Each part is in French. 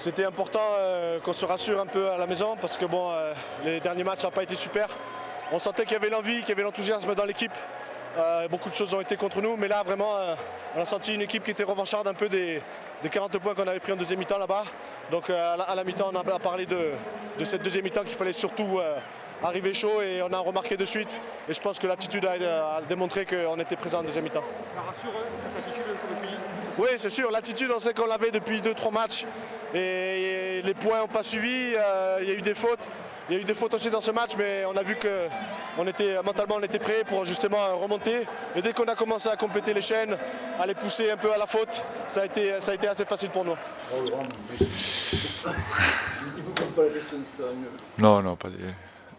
C'était important qu'on se rassure un peu à la maison parce que bon, les derniers matchs n'ont pas été super. On sentait qu'il y avait l'envie, qu'il y avait l'enthousiasme dans l'équipe. Beaucoup de choses ont été contre nous, mais là vraiment, on a senti une équipe qui était revancharde un peu des 40 points qu'on avait pris en deuxième mi-temps là-bas. Donc à la mi-temps, on a parlé de cette deuxième mi-temps qu'il fallait surtout arriver chaud et on a remarqué de suite. Et je pense que l'attitude a démontré qu'on était présent en deuxième mi-temps. Ça rassure cette attitude, comme tu dis? Oui, c'est sûr. L'attitude, on sait qu'on l'avait depuis 2-3 matchs. Et les points n'ont pas suivi. Il y a eu des fautes. Il y a eu des fautes aussi dans ce match, mais on a vu que mentalement on était prêt pour justement remonter. Et dès qu'on a commencé à compléter les chaînes, à les pousser un peu à la faute, ça a été assez facile pour nous. Non, non, pas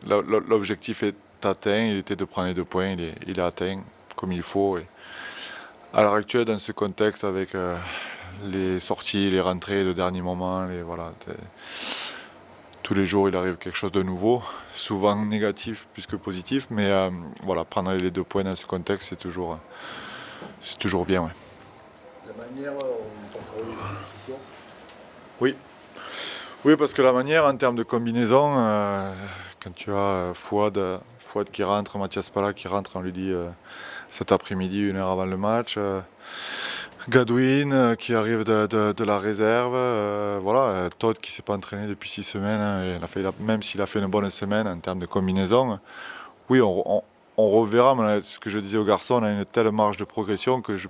l'objectif est atteint, il était de prendre les 2 points, il est atteint comme il faut. Et à l'heure actuelle, dans ce contexte, avec les sorties, les rentrées de dernier moment, tous les jours il arrive quelque chose de nouveau, souvent négatif plus que positif, mais voilà, prendre les 2 points dans ce contexte, c'est toujours bien. Ouais. La manière, on passera au ce soir. Oui, parce que la manière en termes de combinaison, quand tu as Fouad qui rentre, Mathias Pala qui rentre, on lui dit cet après-midi, 1 heure avant le match. Gadwin qui arrive de la réserve, voilà, Todd qui ne s'est pas entraîné depuis 6 semaines, même s'il a fait une bonne semaine en termes de combinaison. Oui, on reverra, mais ce que je disais aux garçons, on a une telle marge de progression que je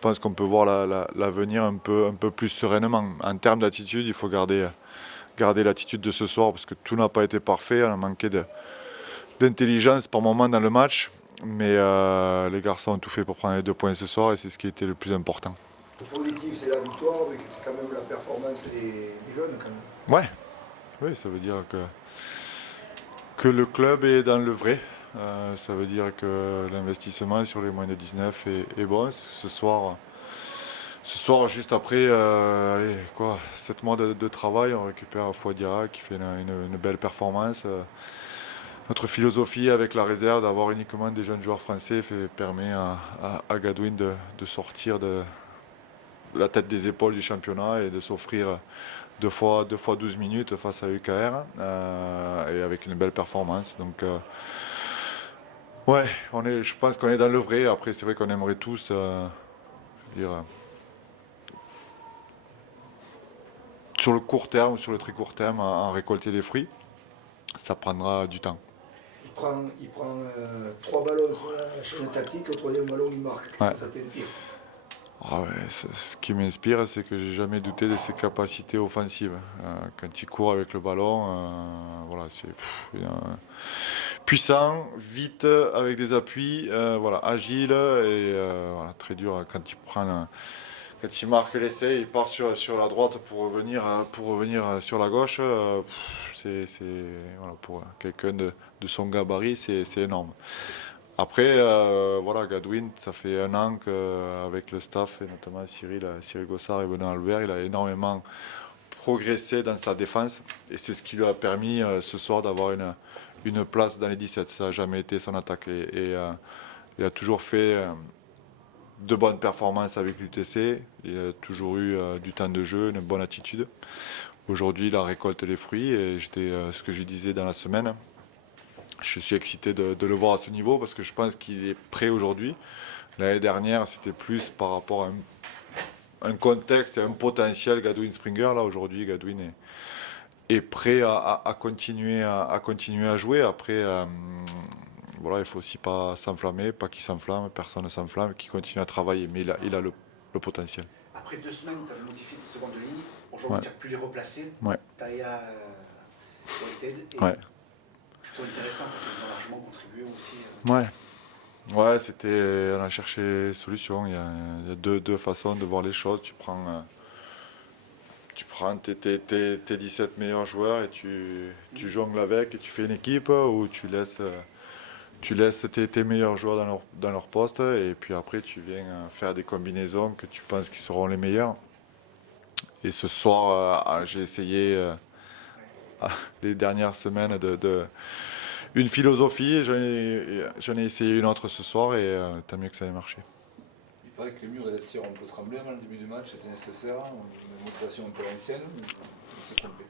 pense qu'on peut voir l'avenir un peu plus sereinement. En termes d'attitude, il faut garder l'attitude de ce soir parce que tout n'a pas été parfait, on a manqué d'intelligence par moment dans le match. Mais les garçons ont tout fait pour prendre les 2 points ce soir et c'est ce qui était le plus important. Le positif, c'est la victoire, mais c'est quand même la performance des jeunes. Quand même. Ouais, oui, ça veut dire que le club est dans le vrai. Ça veut dire que l'investissement sur les moins de 19 est bon. Ce soir, juste après 7 mois de travail, on récupère Fouad qui fait une belle performance. Notre philosophie avec la réserve d'avoir uniquement des jeunes joueurs français permet à Gadwin de sortir de la tête des épaules du championnat et de s'offrir 2 fois 12 minutes face à UKR et avec une belle performance. Donc ouais, je pense qu'on est dans le vrai. Après c'est vrai qu'on aimerait tous sur le court terme ou sur le très court terme en récolter les fruits. Ça prendra du temps. Il prend 3 ballons sur la chaîne tactique, au 3e ballon il marque. Ouais. Ça t'inspire? Ah ouais, ce qui m'inspire, c'est que j'ai jamais douté de ses capacités offensives. Quand il court avec le ballon, voilà, c'est puissant, vite, avec des appuis, voilà, agile et voilà, très dur quand il marque l'essai, il part sur la droite pour revenir sur la gauche. Voilà, pour quelqu'un de son gabarit, c'est énorme. Après, voilà, Gadwin, ça fait 1 an qu'avec le staff, et notamment Cyril Gossard et Benoît Albert, il a énormément progressé dans sa défense. Et c'est ce qui lui a permis ce soir d'avoir une place dans les 17. Ça n'a jamais été son attaque. Et il a toujours fait de bonnes performances avec l'UTC. Il a toujours eu du temps de jeu, une bonne attitude. Aujourd'hui, il a récolté les fruits. Et ce que je disais dans la semaine, je suis excité de le voir à ce niveau parce que je pense qu'il est prêt aujourd'hui. L'année dernière, c'était plus par rapport à un contexte et un potentiel Gadwin Springer. Là, aujourd'hui, Gadwin est prêt à continuer à jouer. Après, voilà, il ne faut aussi pas s'enflammer, pas qu'il s'enflamme, personne ne s'enflamme, qu'il continue à travailler. Mais il a le potentiel. Après 2 semaines, tu as modifié tes secondes lignes. Aujourd'hui, tu as pu les replacer. Ouais. Taya, Wanted et Ouais. plutôt intéressant parce qu'ils ont largement contribué aussi. Ouais, on a cherché solution. Il y a deux façons de voir les choses. Tu prends tes 17 meilleurs joueurs et tu jongles avec et tu fais une équipe, ou tu laisses tes meilleurs joueurs dans leur poste et puis après tu viens faire des combinaisons que tu penses qui seront les meilleures. Et ce soir, j'ai essayé les dernières semaines une philosophie, j'en ai essayé une autre ce soir et tant mieux que ça ait marché. C'est vrai que les murs et les tirs ont un peu tremblé avant le début du match, c'était nécessaire, une motivation un peu ancienne, on s'est trompé.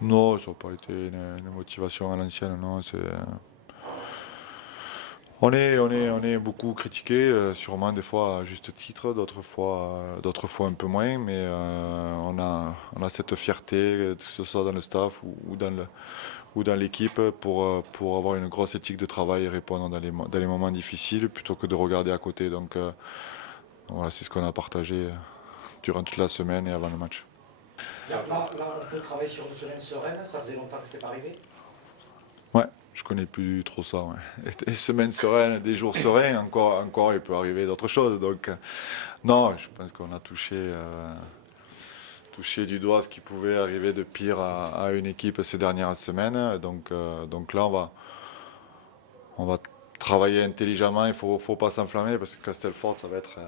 Non, ça n'a pas été une motivation à l'ancienne, non. On est beaucoup critiqué, sûrement des fois à juste titre, d'autres fois un peu moins, mais on a cette fierté, que ce soit dans le staff ou dans l'équipe, pour avoir une grosse éthique de travail et répondre dans les moments difficiles plutôt que de regarder à côté. Donc voilà, c'est ce qu'on a partagé durant toute la semaine et avant le match. Là, on peut travailler sur une semaine sereine, ça faisait longtemps que c'était pas arrivé. Ouais, je connais plus trop ça. Ouais. Des semaines sereines, des jours sereins, encore il peut arriver d'autres choses. Donc non, je pense qu'on a touché du doigt ce qui pouvait arriver de pire à une équipe ces dernières semaines. Donc là, on va travailler intelligemment. Il faut pas s'enflammer parce que Castelfort, ça va être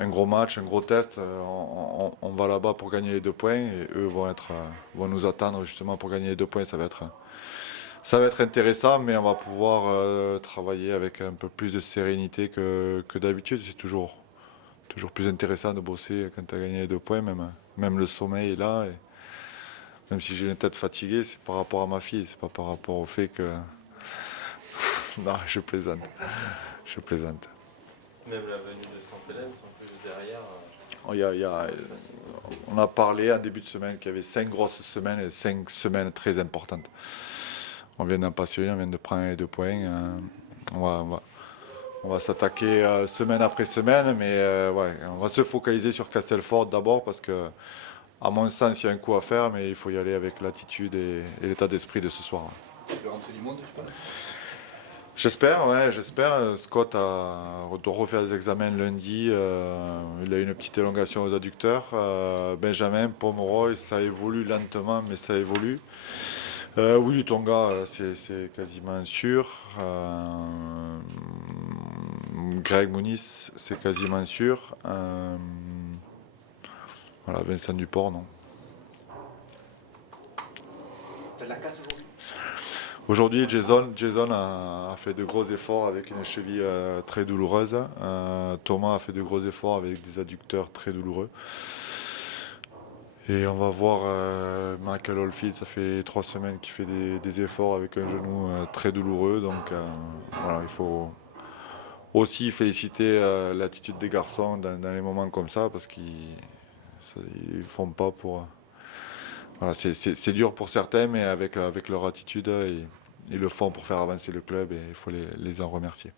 un gros match, un gros test. On va là-bas pour gagner les 2 points et eux vont nous attendre justement pour gagner les 2 points. Ça va être intéressant, mais on va pouvoir travailler avec un peu plus de sérénité que d'habitude. C'est toujours plus intéressant de bosser quand tu as gagné les 2 points, même le sommeil est là. Et même si j'ai une tête fatiguée, c'est par rapport à ma fille, c'est pas par rapport au fait que... Non, je plaisante. Même la venue de Saint-Hélène, sans plus derrière. On a parlé en début de semaine qu'il y avait 5 grosses semaines et 5 semaines très importantes. On vient d'en passer une, on vient de prendre les 2 points. On va s'attaquer semaine après semaine, mais ouais, on va se focaliser sur Castelfort d'abord parce que, à mon sens, il y a un coup à faire, mais il faut y aller avec l'attitude et l'état d'esprit de ce soir. Tu peux rentrer du monde, tu penses? J'espère. Scott doit refaire des examens lundi. Il a eu une petite élongation aux adducteurs. Benjamin, Pomeroy, ça évolue lentement, mais ça évolue. Oui, Tonga, c'est quasiment sûr. Greg Muniz, c'est quasiment sûr. Voilà, Vincent Duport, non. T'as de la casse aujourd'hui? Aujourd'hui, Jason a fait de gros efforts avec une cheville très douloureuse. Thomas a fait de gros efforts avec des adducteurs très douloureux. Et on va voir Michael Oldfield, ça fait 3 semaines qu'il fait des efforts avec un genou très douloureux. Donc voilà, il faut aussi féliciter l'attitude des garçons dans les moments comme ça parce qu'ils ne font pas pour... Voilà, c'est dur pour certains, mais avec leur attitude, ils le font pour faire avancer le club et il faut les en remercier.